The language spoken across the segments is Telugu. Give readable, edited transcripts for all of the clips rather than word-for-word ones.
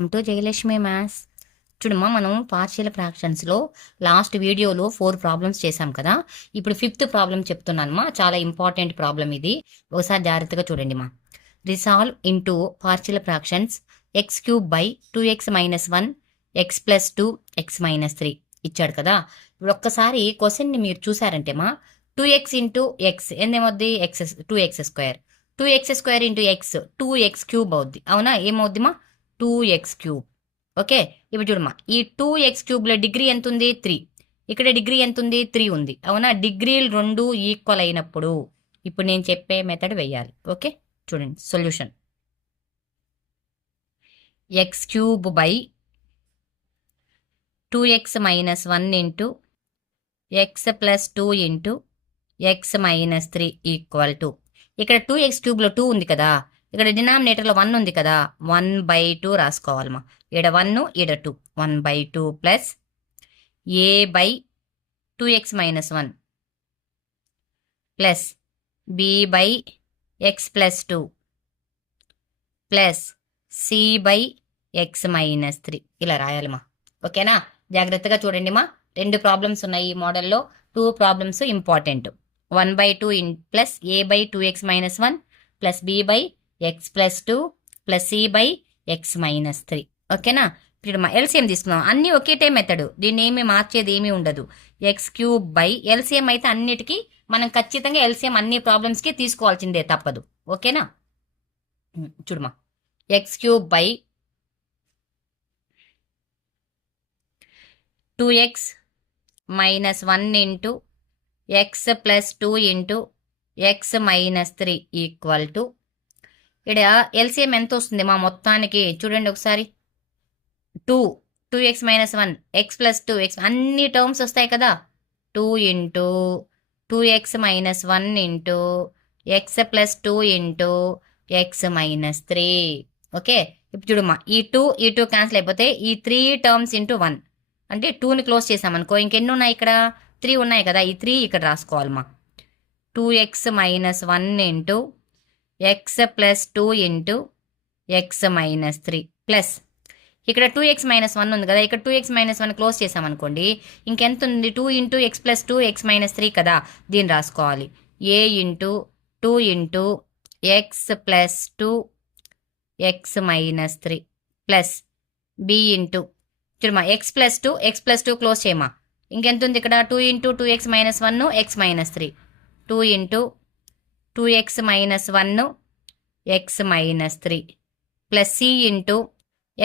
జయలక్ష్మి మ్యాథ్స్. చూడమ్మా, మనం పార్షియల్ ఫ్రాక్షన్స్లో లాస్ట్ వీడియోలో 4 ప్రాబ్లమ్స్ చేశాం కదా. ఇప్పుడు 5th ప్రాబ్లం చెప్తున్నానమ్మా. చాలా ఇంపార్టెంట్ ప్రాబ్లం ఇది. ఒకసారి జాగ్రత్తగా చూడండి మా. Resolve into partial fractions X cube by 2x-1 X plus 2 x-3 ఇచ్చాడు కదా. ఇప్పుడు ఒక్కసారి క్వశ్చన్ని మీరు చూసారంటే మా 2x ఇంటూ ఎక్స్ ఎందేమవుద్ది? X 2x² 2x² into x 2x³ అవుద్ది. అవునా? ఏమవుద్ది మా? 2x³ okay. ఇప్పుడు చూడమ్మా, ఈ 2x³ డిగ్రీ ఎంత ఉంది? 3. ఇక్కడ డిగ్రీ ఎంత ఉంది? 3 ఉంది. అవునా? డిగ్రీలు రెండు ఈక్వల్ అయినప్పుడు ఇప్పుడు నేను చెప్పే మెథడ్ వేయాలి. ఓకే, చూడండి solution. x³ by 2x-1 into x plus 2 into x-3 equal to, ఇక్కడ 2x³ 2 ఉంది కదా, ఇక్కడ డినామినేటర్లో 1 ఉంది కదా, 1/2 రాసుకోవాలమ్మా. ఈడ 1 ఈడ 2, 1/2 plus a by 2x-1 plus b by x plus 2 plus c by x-3 ఇలా రాయాలమ్మా. ఓకేనా? జాగ్రత్తగా చూడండి మా. 2 ప్రాబ్లమ్స్ ఉన్నాయి ఈ మోడల్లో. 2 problems important. 1/2 plus a by 2x-1 plus b by x plus 2 plus C by x-3. ఓకేనా? ఇప్పుడు మా ఎల్సిఎం తీసుకుందాం. అన్నీ ఒకేటే మెథడ్, దీన్ని ఏమి మార్చేది ఏమీ ఉండదు. x³ బై ఎల్సిఎం అయితే అన్నిటికీ మనం ఖచ్చితంగా ఎల్సిఎం అన్ని ప్రాబ్లమ్స్కి తీసుకోవాల్సిందే, తప్పదు. ఓకేనా? చూడమా, x³ by 2x-1 into x plus 2 into x-3 equal to, ఇక్కడ ఎల్సిఎం ఎంత వస్తుంది మా మొత్తానికి? చూడండి ఒకసారి. 2x-1 ఎక్స్ ప్లస్ 2 ఎక్స్ అన్ని టర్మ్స్ వస్తాయి కదా. 2 into 2x-1 into x plus 2 into x-3. Okay, ఇప్పుడు చూడమ్మా, ఈ 2 క్యాన్సిల్ అయిపోతే ఈ 3 టర్మ్స్ ఇంటూ 1 అంటే 2ని క్లోజ్ చేసామనుకో, ఇంకెన్ని ఉన్నాయి ఇక్కడ? 3 ఉన్నాయి కదా, ఈ 3 ఇక్కడ రాసుకోవాలమ్మా. 2x-1 into x plus 2 into x-3 plus ఇక్కడ 2x-1 ఉంది కదా, ఇక్కడ 2x-1 క్లోజ్ చేసామనుకోండి, ఇంకెంత ఉంది? 2 ఇంటూ ఎక్స్ ప్లస్ 2 x-3 కదా, దీన్ని రాసుకోవాలి. a into 2 into x plus 2 x-3 plus b into, చూడమ్మా, ఎక్స్ ప్లస్ 2 క్లోజ్ చేయమా, ఇంకెంత ఉంది ఇక్కడ? 2 into 2x-1 x-3 2 into 2x-1 x-3 plus c into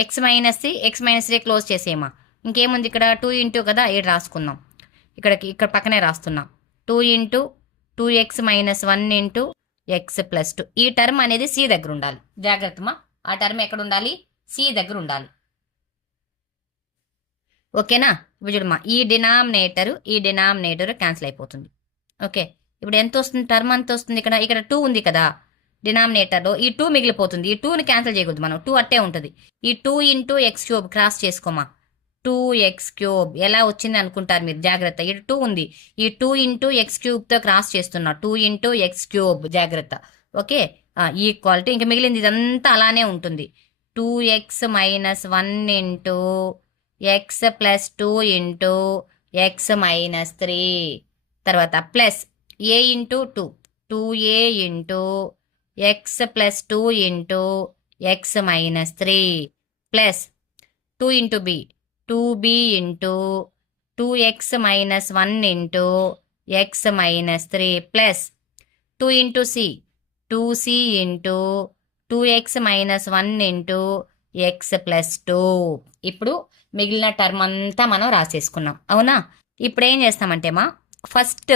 x-3 close చేసేమా, ఇంకేముంది ఇక్కడ? 2 ఇంటూ కదా, ఇక్కడ రాసుకుందాం. ఇక్కడ పక్కనే రాస్తున్నాం. 2 into 2x-1 into x plus 2. ఈ టర్మ్ అనేది సి దగ్గర ఉండాలి. జాగ్రత్తమా, ఆ టర్మ్ ఎక్కడ ఉండాలి? సి దగ్గర ఉండాలి. ఓకేనా? ఇప్పుడు చూడమ్మా, ఈ డినామినేటర్ క్యాన్సిల్ అయిపోతుంది. ఓకే, ఇప్పుడు ఎంత వస్తుంది? టర్మ్ అంత వస్తుంది. ఇక్కడ 2 ఉంది కదా డినామినేటర్లో, ఈ 2 మిగిలిపోతుంది. ఈ 2ని క్యాన్సిల్ చేయకూడదు మనం, 2 అట్టే ఉంటుంది. ఈ 2 ఇంటూ x³ క్రాస్ చేసుకోమా, 2x³ ఎలా వచ్చింది అనుకుంటారు మీరు? జాగ్రత్త, ఈ 2 ఉంది, ఈ 2 ఇంటూ x³ క్రాస్ చేస్తున్నా, 2 ఇంటూ x³ జాగ్రత్త. ఓకే, ఈక్వాలిటీ ఇంకా మిగిలింది ఇదంతా అలానే ఉంటుంది. 2x-1 into x plus 2 into x-3 తర్వాత plus a into 2 2a into x plus 2 into x-3 plus 2 into b 2b into 2x-1 into x-3 plus 2 into c 2c into 2x-1 into x plus 2. ఇప్పుడు మిగిలిన టర్మ్ అంతా మనం రాసేసుకున్నాం. అవునా? ఇప్పుడు ఏం చేస్తామంటే మా, ఫస్ట్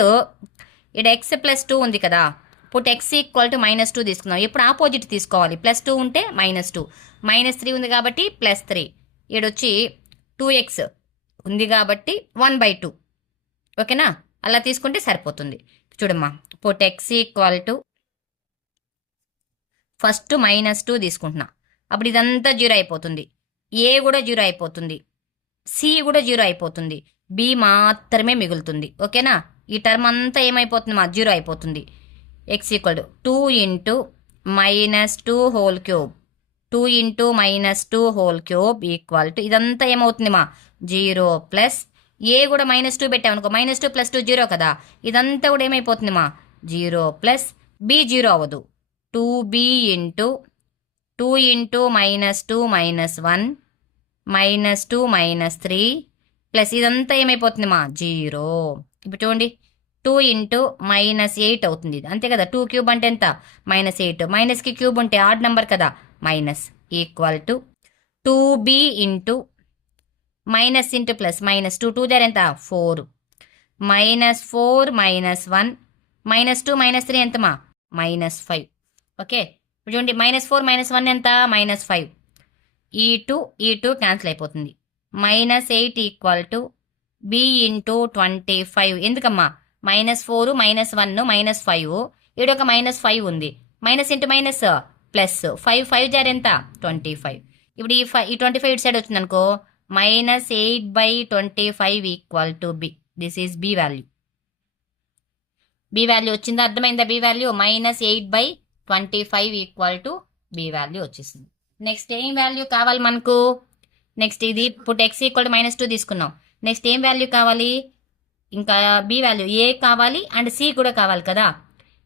ఇక్కడ x ప్లస్ 2 ఉంది కదా, ఇప్పుడు x ఈక్వల్ టు -2 తీసుకుందాం. ఇప్పుడు ఆపోజిట్ తీసుకోవాలి. +2 ఉంటే -2, -3 ఉంది కాబట్టి +3, ఈడొచ్చి 2x ఉంది కాబట్టి 1/2. ఓకేనా? అలా తీసుకుంటే సరిపోతుంది. చూడమ్మా, ఇప్పుడు x ఈక్వల్ టు ఫస్ట్ -2 తీసుకుంటున్నా, అప్పుడు ఇదంతా 0 అయిపోతుంది. a కూడా 0 అయిపోతుంది, c కూడా 0 అయిపోతుంది, b మాత్రమే మిగులుతుంది. ఓకేనా? ఈ టర్మ్ అంతా ఏమైపోతుంది మా? 0 అయిపోతుంది. x equal to 2 into -2 whole cube 2 into -2 whole cube equal to ఇదంతా ఏమవుతుంది మా 0 ప్లస్ ఏ కూడా -2 పెట్టామనుకో -2 + 2 0 కదా, ఇదంతా కూడా ఏమైపోతుంది మా 0 ప్లస్ బి 0 అవ్వదు 2b ఇంటూ 2 ఇంటూ -2 -1 -2 -3 ప్లస్ ఇదంతా ఏమైపోతుంది మా 0. ఇప్పుడు చూడండి 2 ఇంటూ -8 అవుతుంది ఇది, అంతే కదా. 2 క్యూబ్ అంటే ఎంత -8, మైనస్కి క్యూబ్ ఉంటే ఆడ్ నెంబర్ కదా, minus equal to 2b into minus into plus -2 2 జార్ ఎంత 4 -4 -1 -2 -3 ఎంతమా -5. ఓకే ఇప్పుడు చూడండి -4 -1 ఎంత -5. ఈ 2 క్యాన్సిల్ అయిపోతుంది. -8 ఈక్వల్ టు బి ఇంటూ 25. ఎందుకమ్మా -4 -1 -5, ఈడొక -5 ఉంది, మైనస్ ఇంటూ మైనస్ ప్లస్ 5 5 జార్ ఎంత 25. ఇప్పుడు ఈ 25 ఇటు సైడ్ వచ్చింది అనుకో -8/25 equal to B. This is B value. B value వచ్చిందా, అర్థమైందా? B value -8/25 equal to B value వచ్చేసింది. నెక్స్ట్ ఏం వాల్యూ కావాలి మనకు? నెక్స్ట్ ఇది పుట్ x ఈక్వల్ టు -2 తీసుకున్నాం. నెక్స్ట్ ఏం వాల్యూ కావాలి? ఇంకా బి వాల్యూ ఏ కావాలి అండ్ సి కూడా కావాలి కదా.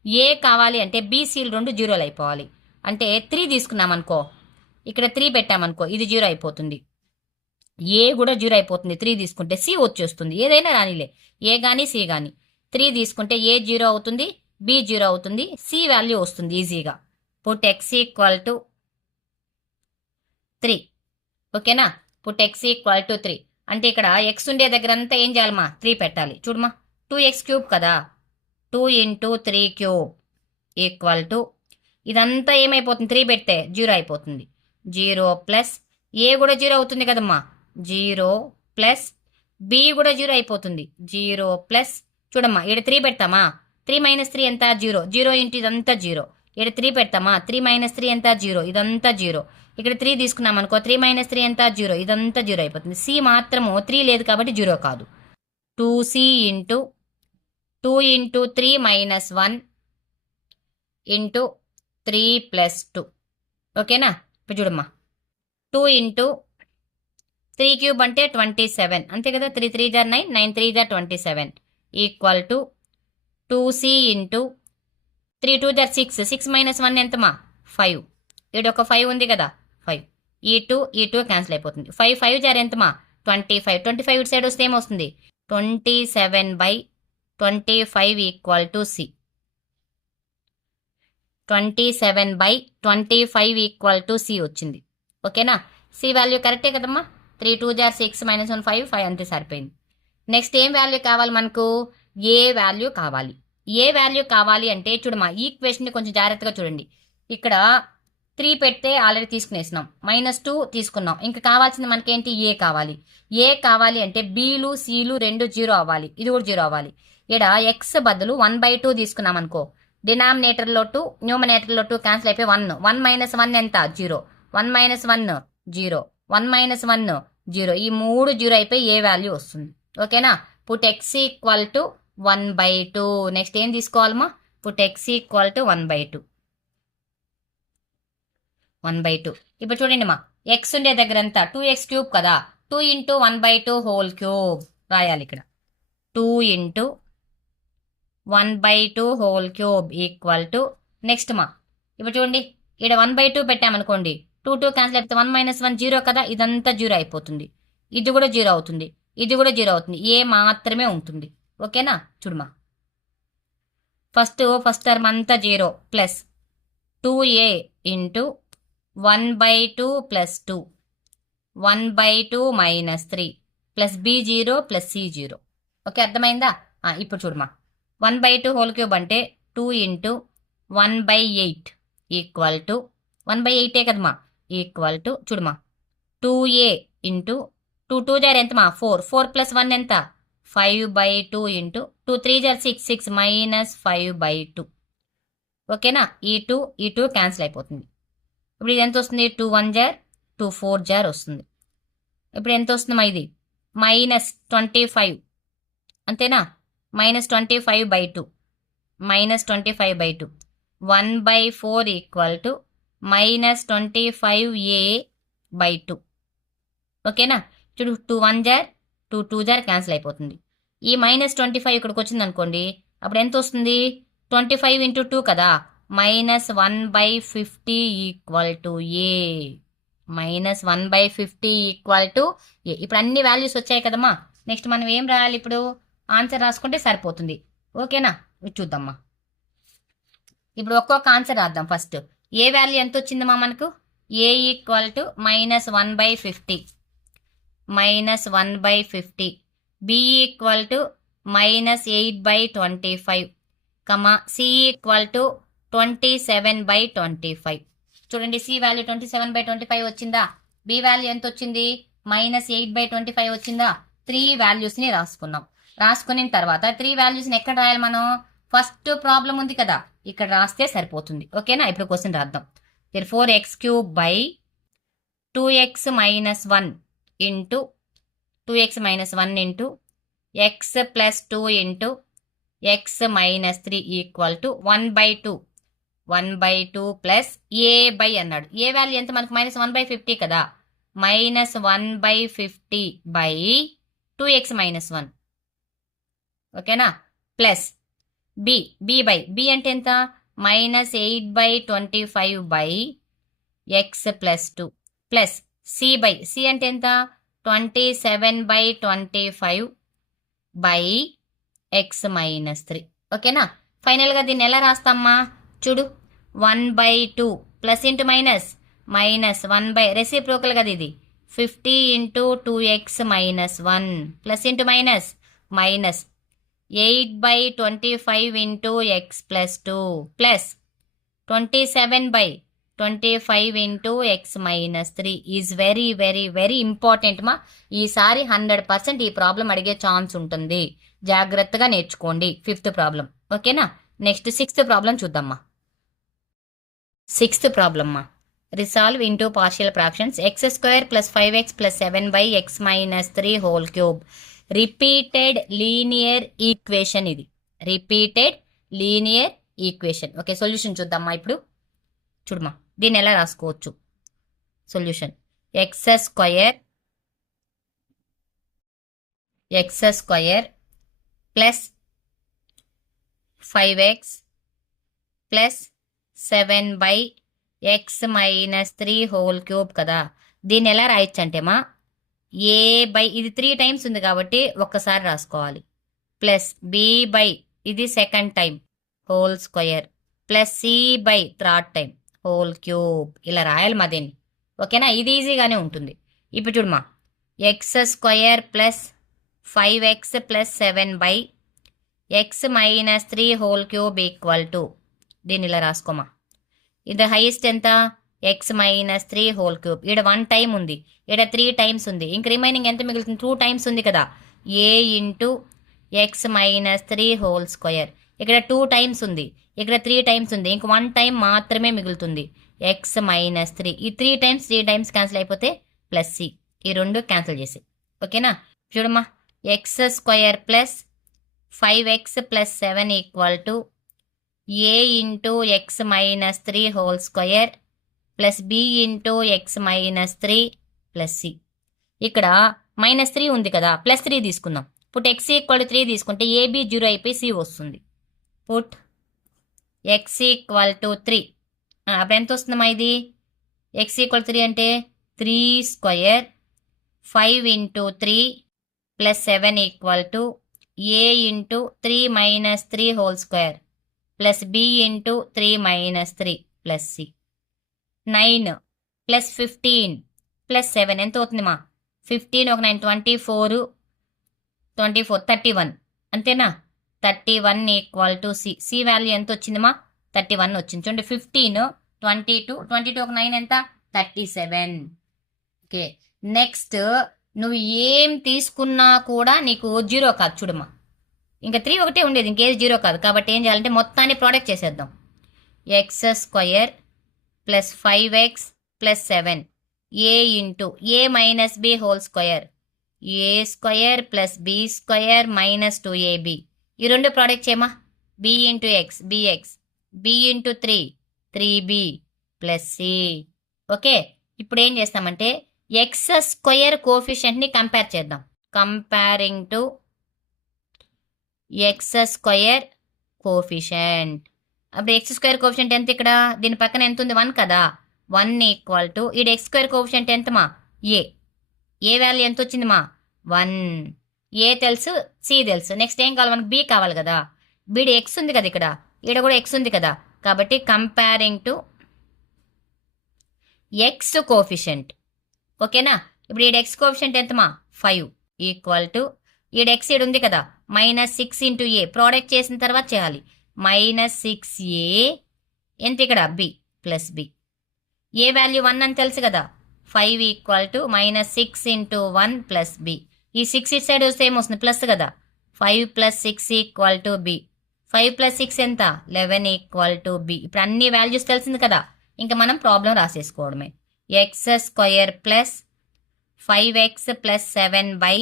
ఏ కావాలి అంటే బి సిలు రెండు జీరోలు అయిపోవాలి. అంటే 3 తీసుకున్నాం అనుకో, ఇక్కడ 3 పెట్టామనుకో ఇది 0 అయిపోతుంది. ఏ కూడా 0 అయిపోతుంది 3 తీసుకుంటే. సి వచ్చేస్తుంది, ఏదైనా రానిలే, ఏ కానీ సి కానీ. 3 తీసుకుంటే ఏ 0 అవుతుంది, బి 0 అవుతుంది, సి వాల్యూ వస్తుంది ఈజీగా. Put x equal to 3. ఓకేనా, పుట్ x ఈక్వల్ టు 3 అంటే ఇక్కడ x ఉండే దగ్గర అంతా ఏం చేయాలమ్మా 3 పెట్టాలి. చూడమ్మా 2x³ కదా, 2 ఇంటూ 3 క్యూబ్ ఈక్వల్ టు ఇదంతా ఏమైపోతుంది 3 పెడితే 0 అయిపోతుంది. 0 ప్లస్ ఏ కూడా 0 అవుతుంది కదమ్మా, 0 ప్లస్ బి కూడా 0 అయిపోతుంది. 0 ప్లస్ చూడమ్మా ఇక్కడ 3 పెడతామా, 3 - 3 ఎంత 0, 0 ఇంటూ ఇదంతా 0. ఇక్కడ 3 పెడతామా, 3 - 3 ఎంత 0, ఇదంతా 0. ఇక్కడ 3 తీసుకున్నాం అనుకో 3 - 3 ఎంత 0, ఇదంతా 0 అయిపోతుంది. సి మాత్రము 3 లేదు కాబట్టి 0 కాదు. 2c into 2 into 3 - 1 into 3 + 2. ఓకేనా, ఇప్పుడు చూడమ్మా 2 ఇంటూ 3 క్యూబ్ అంటే 27, అంతే కదా. 3 3 జార్ 9, 9 3 జార్ 27 ఈక్వల్ టు 2c ఇంటూ 3 2 జార్ 6, 6 - 1 ఎంతమా 5. ఇక్కడ ఒక 5 ఉంది కదా 5. ఈ 2 క్యాన్సిల్ అయిపోతుంది. 5 5 జార్ ఎంతమా 25. 25 ఇటు సైడ్ వస్తే ఏమొస్తుంది 27/25 equal to C. 27/25 equal to C వచ్చింది. ఓకేనా, సి వాల్యూ కరెక్టే కదమ్మా. 3 2 జార్ 6 - 1 5 5 అంతే సరిపోయింది. నెక్స్ట్ ఏం వాల్యూ కావాలి మనకు? ఏ వాల్యూ కావాలి. ఏ వాల్యూ కావాలి అంటే చూడమ్మా ఈ ఈక్వేషన్ని కొంచెం జాగ్రత్తగా చూడండి. ఇక్కడ 3 పెడితే ఆల్రెడీ తీసుకునేసినాం, -2 తీసుకున్నాం, ఇంకా కావాల్సింది మనకేంటి ఏ కావాలి. ఏ కావాలి అంటే బీలు సిలు రెండు 0 అవ్వాలి, ఇది కూడా 0 అవ్వాలి. ఇక్కడ ఎక్స్ బదులు 1/2 తీసుకున్నాం అనుకో, డినామినేటర్లో 2 న్యూమినేటర్లో 2 క్యాన్సిల్ అయిపోయి 1 1 ఎంత 0, 1 - 1 0, 1 - 1 0, ఈ 3 0 అయిపోయి ఏ వాల్యూ వస్తుంది. ఓకేనా, put x equal to 1/2. Next ఏం తీసుకోవాలమ్మా, పుట్ x ఈక్వల్ టు 1/2. ఇప్పుడు చూడండి మా ఎక్స్ ఉండే దగ్గర అంతా 2x³ కదా, 2 ఇంటూ 1/2 హోల్ క్యూబ్ రాయాలి ఇక్కడ. 2 into 1/2 whole cube equal to next మా ఇప్పుడు చూడండి ఇక్కడ 1/2 పెట్టామనుకోండి, 2 2 క్యాన్సిల్ అయిపోతే 1 - 1 0 కదా, ఇదంతా 0 అయిపోతుంది. ఇది కూడా 0 అవుతుంది, ఇది కూడా 0 అవుతుంది, ఏ మాత్రమే ఉంటుంది. ఓకేనా, చూడమా ఫస్ట్ టర్మ్ అంతా 0 plus 2a into 1/2 plus 2 1/2 - 3 plus b0 plus c0. Okay, అర్థమైందా? ఇప్పుడు చూడమా 1/2 హోల్ క్యూబ్ అంటే 2 ఇంటూ 1/8 ఈక్వల్ టు 1/8 కదమ్మా ఈక్వల్ టు చూడమా 2a ఇంటూ 2 2 జార్ ఎంతమా 4, 4 + 1 ఎంత 5/2 ఇంటూ 2 3 జార్ 6, 6 - 5/2. ఓకేనా, ఈ 2 క్యాన్సిల్ అయిపోతుంది. ఇప్పుడు ఇది ఎంత వస్తుంది 2 1 జార్ 2 4 జార్ వస్తుంది. ఇప్పుడు ఎంత వస్తుందమ్మా ఇది -25, అంతేనా, -25/2 1/4 ఈక్వల్ టు మైనస్ 25a/2. ఓకేనా? చూడు 2 1 జార్ 2 2 జార్ క్యాన్సిల్ అయిపోతుంది. ఈ -25 ఇక్కడికి వచ్చింది అనుకోండి, అప్పుడు ఎంత వస్తుంది? 25 ఇంటూ 2 కదా, -1/50 equal to a. -1/50 equal to a. ఇప్పుడు అన్ని వాల్యూస్ వచ్చాయి కదమ్మా. నెక్స్ట్ మనం ఏం రాయాలి? ఇప్పుడు ఆన్సర్ రాసుకుంటే సరిపోతుంది. ఓకేనా? ఇది చూద్దామ్మా. ఇప్పుడు ఒక్కొక్క ఆన్సర్ రాద్దాం. ఫస్ట్ ఏ వాల్యూ ఎంత వచ్చిందమ్మా మనకు? A equal to -1/50 -1/50. B equal to -8/25, c equal to 27/25. చూడండి, సి వాల్యూ 27/25 వచ్చిందా? బి వాల్యూ ఎంత వచ్చింది? -8/25 వచ్చిందా? 3 వాల్యూస్ని రాసుకున్నాం. రాసుకున్న తర్వాత 3 వాల్యూస్ని ఎక్కడ రాయాలి మనం? ఫస్ట్ ప్రాబ్లం ఉంది కదా, ఇక్కడ రాస్తే సరిపోతుంది. ఓకేనా? ఇప్పుడు క్వశ్చన్ రాద్దాం. therefore x³ by 2x minus 1 into 2x minus 1 into x plus 2 into x minus 3 equal to 1/2. 1/2 plus A by అన్నాడు. ఏ వాల్యూ ఎంత మనకు? -1/50 కదా, -1/50 బై 2x minus 1. ఓకేనా? ప్లస్ బి బి అంటే ఎంత? -8/25 by x plus 2 plus C అంటే ఎంత? 27/25 బై ఎక్స్ మైనస్ 3. ఓకేనా? ఫైనల్గా దీన్ని ఎలా రాస్తామ్మా? చూడు, 1/2 ప్లస్ ఇంటూ మైనస్ 1 రెసిప్రోకల్ కదా ఇది, 50 into 2x minus 1 plus into minus 8/25 into x plus 2 plus 27/25 into X minus 3 is very very very important మా. ఈసారి 100% ఈ ప్రాబ్లం అడిగే ఛాన్స్ ఉంటుంది. జాగ్రత్తగా నేర్చుకోండి. 5th problem. ఓకేనా? నెక్స్ట్ 6th ప్రాబ్లం చూద్దామ్మా. 6th ప్రాబ్లం మా. Resolve into partial fractions x² + 5x + 7/x - 3 whole cube. Repeated linear equation ఇది. Repeated linear equation. Okay, solution చూద్దామా ఇప్పుడు. చూడమ్మా, దీన్ని ఎలా రాసుకోవచ్చు? Solution x² plus 5x plus 7/x - 3 whole cube కదా. దీన్ని ఎలా రాయొచ్చు అంటేమా, ఏ బై ఇది 3 టైమ్స్ ఉంది కాబట్టి ఒక్కసారి రాసుకోవాలి, ప్లస్ బి బై ఇది second time whole square plus C by third time whole cube. ఇలా రాయాలి మా దీన్ని. ఓకేనా? ఇది ఈజీగానే ఉంటుంది. ఇప్పుడు చూడమా, x² plus 5x plus 7/x - 3 whole cube equal to, దీన్ని ఇలా రాసుకోమా. ఇది హైయెస్ట్ ఎంత? x - 3 whole cube. ఇక్కడ 1 టైం ఉంది, ఇక్కడ 3 టైమ్స్ ఉంది, ఇంక రిమైనింగ్ ఎంత మిగులుతుంది? 2 టైమ్స్ ఉంది కదా, a into x - 3 whole square. ఇక్కడ 2 టైమ్స్ ఉంది, ఇక్కడ 3 టైమ్స్ ఉంది, ఇంక 1 టైం మాత్రమే మిగులుతుంది, x - 3. ఈ 3 టైమ్స్ క్యాన్సిల్ అయిపోతే ప్లస్ సి, ఈ 2 క్యాన్సిల్ చేసి. ఓకేనా? చూడమ్మా, x² plus 5x plus 7 equal to a into x - 3 whole square plus b into x - 3 plus C. ఇక్కడ -3 ఉంది కదా, +3 తీసుకుందాం. పుట్ x = 3 తీసుకుంటే ab 0 అయిపోయి c వస్తుంది. Put x = 3. అప్పుడు ఎంత వస్తుందమ్మా ఇది? x = 3 అంటే 3² 5 into 3 plus 7 equal to a into 3 - 3 whole square plus b into 3 - 3 plus C. 9 plus 15 plus 7 ఎంత అవుతుంది మా? 15 ఒక 9 24 31 అంతేనా? 31 equal to C. C value ఎంత వచ్చిందమ్మా? 31 వచ్చింది. చూడండి, 15 22 ఒక 9 ఎంత? 37. ఓకే, నెక్స్ట్ నువ్వు ఏం తీసుకున్నా కూడా నీకు 0 కాదు. చూడమ్మా, ఇంకా 3 ఒకటే ఉండేది, ఇంకేది 0 కాదు. కాబట్టి ఏం చేయాలంటే మొత్తాన్ని ప్రోడక్ట్ చేసేద్దాం. x² plus 5x plus 7 a into a minus b whole square a² plus b² minus 2ab. ఈ 2 ప్రోడక్ట్ చేయమా. b into x bx, b into 3 3b plus c. Okay, ఇప్పుడు ఏం చేస్తామంటే ఎక్స్ స్క్వేర్ కోఫిషియంట్ని కంపేర్ చేద్దాం. Comparing to x square coefficient. అప్పుడు ఎక్స్ స్క్వేర్ కోఫిషియంట్ ఎంత ఇక్కడ? దీని పక్కన ఎంత ఉంది? 1 కదా. 1 ఈక్వల్ టు ఇది ఎక్స్ స్క్వేర్ కోఫిషియంట్ ఎంత మా? ఏ వాల్యూ ఎంత వచ్చింది మా? 1. ఏ తెలుసు, సి తెలుసు. నెక్స్ట్ ఏం కావాలి మనకు? బి కావాలి కదా. బీడి ఎక్స్ ఉంది కదా ఇక్కడ, ఇక్కడ కూడా ఎక్స్ ఉంది కదా. కాబట్టి కంపేరింగ్ టు ఎక్స్ కోఫిషియంట్. ఓకేనా? ఇప్పుడు ఈడ ఎక్స్ కోఫిషియంట్ ఎంత మా? 5 ఈక్వల్ టు ఈడ ఎక్స్ ఈడ ఉంది కదా, -6 ఇంటూ ఏ. ప్రోడక్ట్ చేసిన తర్వాత చేయాలి. -6a ఎంత ఇక్కడ? B plus b. A value 1 అని తెలుసు కదా. 5 equal to -6 into 1 plus b. ఈ 6 ఇట్ సైడ్ వస్తే ఏమొస్తుంది? ప్లస్ కదా. 5 plus 6 equal to b. 5 plus 6 ఎంత? 11 ఈక్వల్ టు బి. ఇప్పుడు అన్ని వాల్యూస్ తెలిసింది కదా, ఇంకా మనం ప్రాబ్లం రాసేసుకోవడమే. X square plus 5x plus 7 by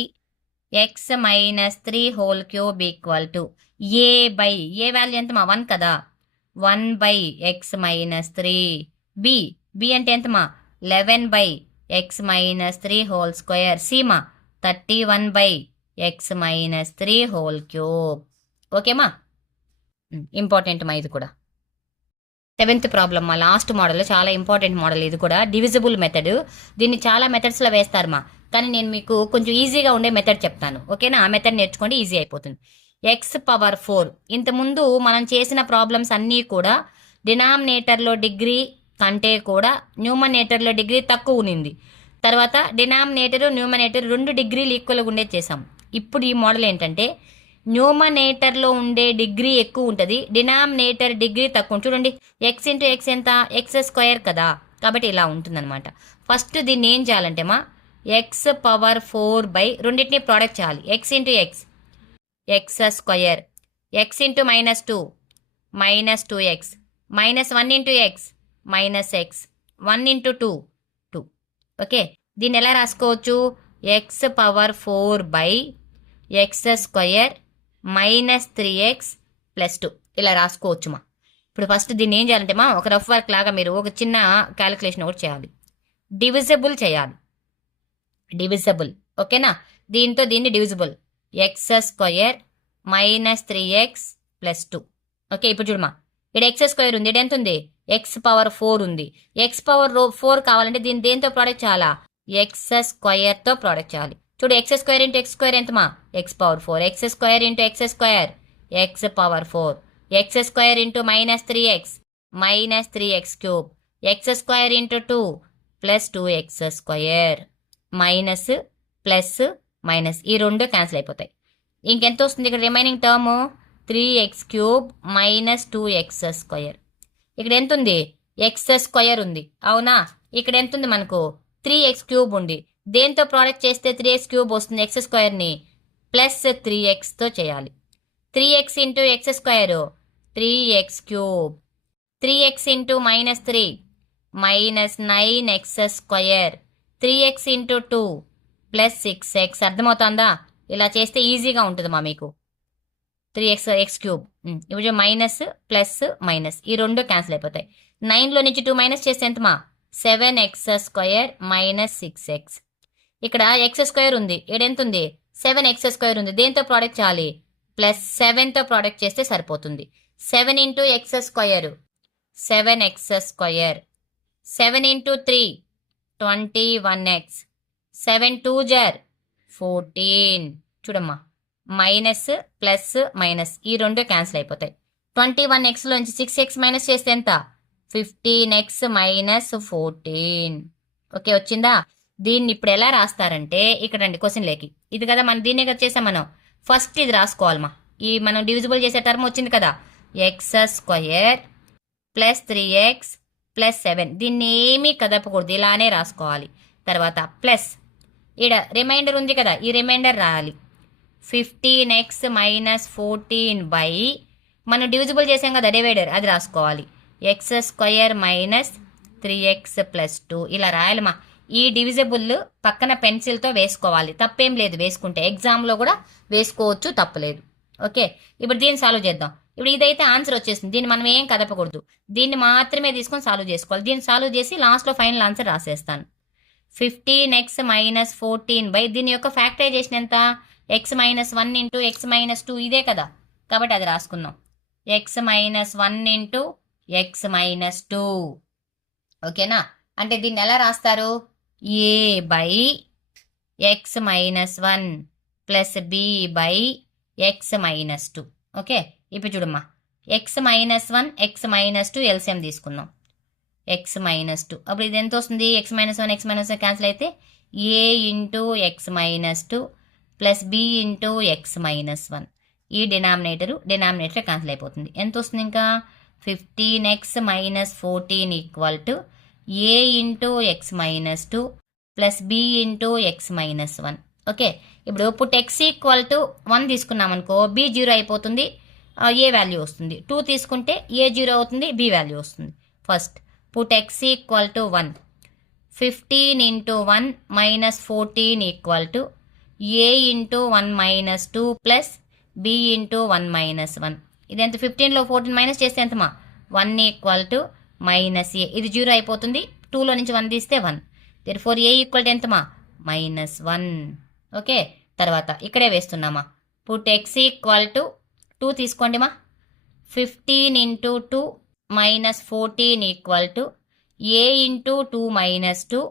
x minus 3 whole cube equal to a by a value ఎంత మా? 1 కదా. 1 బై ఎక్స్ మైనస్ 3. బి అంటే ఎంత మా? 11 by x minus 3 whole square. C మా 31 by x minus 3 whole cube. ఓకేమా? ఇంపార్టెంట్ మా ఇది కూడా. 7th ప్రాబ్లమ్ మా, లాస్ట్ మోడల్, చాలా ఇంపార్టెంట్ మోడల్ ఇది కూడా. Divisible method. దీన్ని చాలా మెథడ్స్లో వేస్తారు మా, కానీ నేను మీకు కొంచెం ఈజీగా ఉండే మెథడ్ చెప్తాను. ఓకేనా? ఆ మెథడ్ నేర్చుకోండి, ఈజీ అయిపోతుంది. X power 4. ఇంతకుముందు మనం చేసిన ప్రాబ్లమ్స్ అన్నీ కూడా డినామినేటర్లో డిగ్రీ కంటే కూడా న్యూమనేటర్లో డిగ్రీ తక్కువ ఉన్నింది. తర్వాత డినామినేటర్ న్యూమనేటర్ 2 డిగ్రీలు ఈక్వల్గా ఉండేది చేసాం. ఇప్పుడు ఈ మోడల్ ఏంటంటే న్యూమనేటర్లో ఉండే డిగ్రీ ఎక్కువ ఉంటుంది, డినామినేటర్ డిగ్రీ తక్కువ. చూడండి, ఎక్స్ ఇంటూ ఎక్స్ ఎంత? ఎక్స్ స్క్వేర్ కదా. కాబట్టి ఇలా ఉంటుందన్నమాట. ఫస్ట్ దీన్ని ఏం చేయాలంటే మా ఎక్స్ పవర్ 4 బై రెండింటిని ప్రోడక్ట్ చేయాలి. X into X, X square. X into -2, -2x. -1 into X, -x. 1 into 2, 2. Okay, దీన్ని ఎలా రాసుకోవచ్చు? X power 4 by X square -3x plus 2 ఇలా రాసుకోవచ్చు మా. ఇప్పుడు ఫస్ట్ దీన్ని ఏం చేయాలంటే మా, ఒక రఫ్ వర్క్ లాగా మీరు ఒక చిన్న క్యాలిక్యులేషన్ ఒకటి చేయాలి. డివిజిబుల్ చేయాలి. డివిజిబుల్. ఓకేనా? దీంతో దీన్ని divisible. X square -3x plus 2. Okay, ఇప్పుడు చూడమా, ఇక్కడ ఎక్స్ స్క్వేర్ ఉంది, ఇక్కడ ఎంత ఉంది? ఎక్స్ పవర్ 4 ఉంది. ఎక్స్ పవర్ 4 కావాలంటే దీన్ని దేంతో ప్రోడక్ట్ చేయాలా? ఎక్స్ స్క్వేర్తో ప్రోడక్ట్ చేయాలి. చూడు, X square into X square ఎంత మా? X power 4. X square into X square, X power 4. X square into -3x, -3x cube. X square into 2 plus 2x square. Minus plus minus ఈ రెండు క్యాన్సిల్ అయిపోతాయి. ఇంకెంత వస్తుంది ఇక్కడ remaining term? 3x cube minus 2x square. ఇక్కడ ఎంత ఉంది? ఎక్స్ స్క్వేర్ ఉంది, అవునా? ఇక్కడ ఎంత ఉంది మనకు? 3x క్యూబ్ ఉంది. దేంతో ప్రోడక్ట్ చేస్తే 3x క్యూబ్ వస్తుంది? ఎక్స్ స్క్వేర్ని ప్లస్ 3xతో చేయాలి. 3x into X square, 3x cube. 3x into -3, -9x square. 3x into 2 plus 6x. అర్థమవుతుందా? ఇలా చేస్తే ఈజీగా ఉంటుంది మా మీకు. 3x cube. ఇప్పుడు మైనస్ ప్లస్ మైనస్ ఈ రెండు క్యాన్సిల్ అయిపోతాయి. 9లో నుంచి 2 మైనస్ చేస్తే ఎంత మా? 7x square -6x. ఇక్కడ ఎక్స్ స్క్వేర్ ఉంది, ఇక్కడ ఎంత ఉంది? 7x స్క్వేర్ ఉంది. దేంతో ప్రోడక్ట్ చేయాలి? ప్లస్ 7తో ప్రోడక్ట్ చేస్తే సరిపోతుంది. 7 into X square, 7x square. 7 into 3, 21x. 7 2 జర్ 14. చూడమ్మా, మైనస్ ప్లస్ మైనస్ ఈ రెండు క్యాన్సిల్ అయిపోతాయి. 21xలోంచి 6x మైనస్ చేస్తే ఎంత? 15x -14. ఓకే, వచ్చిందా? దీన్ని ఇప్పుడు ఎలా రాస్తారంటే ఇక్కడ రండి, క్వశ్చన్ లేకి. ఇది కదా మనం దీన్ని కదా చేసాం మనం. ఫస్ట్ ఇది రాసుకోవాలమ్మా. ఈ మనం డివిజిబుల్ చేసే టర్మ్ వచ్చింది కదా, X square plus 3x plus 7. దీన్ని ఏమీ కదపకూడదు, ఇలానే రాసుకోవాలి. తర్వాత ప్లస్ ఈడ రిమైండర్ ఉంది కదా, ఈ రిమైండర్ రాయాలి. 15x -14 బై మనం డివిజిబుల్ చేసాం కదా డివైడర్, అది రాసుకోవాలి. ఎక్స్ స్క్వేర్ -3x ప్లస్ 2 ఇలా రాయాలమ్మా. ఈ డివిజిబుల్ పక్కన పెన్సిల్తో వేసుకోవాలి, తప్పేం లేదు వేసుకుంటే. ఎగ్జామ్లో కూడా వేసుకోవచ్చు, తప్పలేదు. ఓకే, ఇప్పుడు దీన్ని సాల్వ్ చేద్దాం. ఇప్పుడు ఇదైతే ఆన్సర్ వచ్చేస్తుంది. దీన్ని మనం ఏం కదపకూడదు. దీన్ని మాత్రమే తీసుకొని సాల్వ్ చేసుకోవాలి. దీన్ని సాల్వ్ చేసి లాస్ట్లో ఫైనల్ ఆన్సర్ రాసేస్తాను. 15x మైనస్ 14 దీని యొక్క ఫ్యాక్టరైజేషన్ ఎంత? x minus 1 into x minus 2 ఇదే కదా, కాబట్టి అది రాసుకుందాం. x minus 1 into x minus 2. ఓకేనా? అంటే దీన్ని ఎలా రాస్తారు? a by x minus 1 plus b by x minus 2. Okay, ఇప్పుడు చూడమ్మా, x minus 1 x minus 2 LCM తీసుకుందాం. x మైనస్ 2, అప్పుడు ఇది ఎంత వస్తుంది? x minus 1 x minus 1 cancel అయితే a into x minus 2 plus b into x minus 1. ఈ డినామినేటర్ క్యాన్సిల్ అయిపోతుంది. ఎంత వస్తుంది ఇంకా? 15x minus 14 equal to a into x minus 2 plus b into x minus 1. Okay, ఇప్పుడు పుట్ x ఈక్వల్ టు 1 తీసుకున్నాం అనుకో, b 0 అయిపోతుంది, a వాల్యూ వస్తుంది. 2 తీసుకుంటే a 0 అవుతుంది, b వాల్యూ వస్తుంది. First put x equal to 1. 15 into 1 minus 14 equal to a into 1 minus 2 plus b into 1 minus 1. ఇది ఎంత? 15లో 14 మైనస్ చేస్తే ఎంతమా? 1 ఈక్వల్ టు మైనస్ a. ఇది 0 అయిపోతుంది, 2లో నుంచి 1 తీస్తే 1. దేర్ఫోర్ a ఈక్వల్ టు ఎంతమా? మైనస్ 1. ఓకే, తర్వాత ఇక్కడే వేస్తున్నామా. పుట్ x ఈక్వల్ టు 2 తీసుకోండి మా. 15 into 2 minus 14 equal to a into 2 minus 2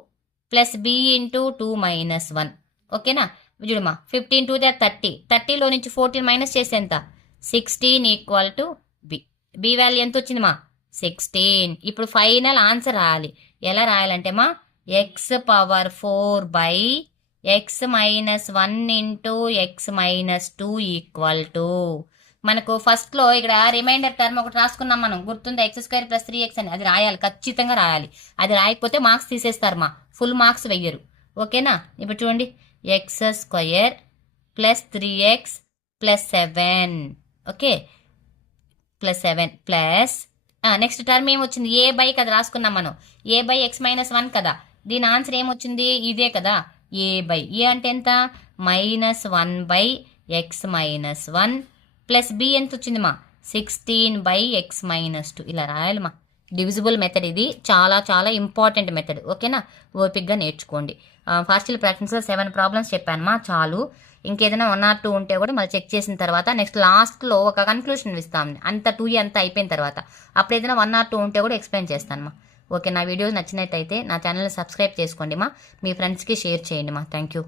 plus b into 2 minus 1. ఓకేనా? చూడమ్మా, 15 2 30, 30లో నుంచి 14 మైనస్ చేస్తే ఎంత? 16 equal to b. b value ఎంత వచ్చింది మా? 16. ఇప్పుడు ఫైనల్ ఆన్సర్ రాయాలి. ఎలా రాయాలంటే మా, x power 4 by x minus 1 into x minus 2 equal to, మనకు ఫస్ట్లో ఇక్కడ రిమైండర్ టర్మ్ ఒకటి రాసుకున్నాం మనం, గుర్తుందా? x² ప్లస్ 3x అని. అది రాయాలి, ఖచ్చితంగా రాయాలి. అది రాయకపోతే మార్క్స్ తీసేస్తారు మా, ఫుల్ మార్క్స్ వెయ్యరు. ఓకేనా? ఇప్పుడు చూడండి, x² plus 3x plus 7. Okay, plus 7 plus next term ఏమొచ్చింది? a బై కదా రాసుకున్నాం మనం, a బై x మైనస్ 1 కదా. దీని ఆన్సర్ ఏమొచ్చింది? ఇదే కదా, a బై. a అంటే ఎంత? Minus 1 by x minus 1 plus b ఎంత వచ్చింది మా? 16 బై x మైనస్ 2. ఇలా రాయాలి మా. డివిజిబుల్ మెథడ్ ఇది చాలా చాలా ఇంపార్టెంట్ మెథడ్. ఓకేనా? ఓపిక్గా నేర్చుకోండి. పార్షియల్ ఫ్రాక్షన్స్లో 7 ప్రాబ్లమ్స్ చెప్పాను మా, చాలు. ఇంకేదైనా 1 or 2 ఉంటే కూడా మళ్ళీ చెక్ చేసిన తర్వాత నెక్స్ట్ లాస్ట్లో ఒక కన్క్లూషన్ ఇస్తాం. అంత 2 అంతా అయిపోయిన తర్వాత అప్పుడు ఏదైనా 1 or 2 ఉంటే కూడా ఎక్స్ప్లెయిన్ చేస్తాను మా. ఓకే, నా వీడియోస్ నచ్చినట్టయితే నా ఛానల్ని సబ్స్క్రైబ్ చేసుకోండి మా, మీ ఫ్రెండ్స్కి షేర్ చేయండి మా. Thank you.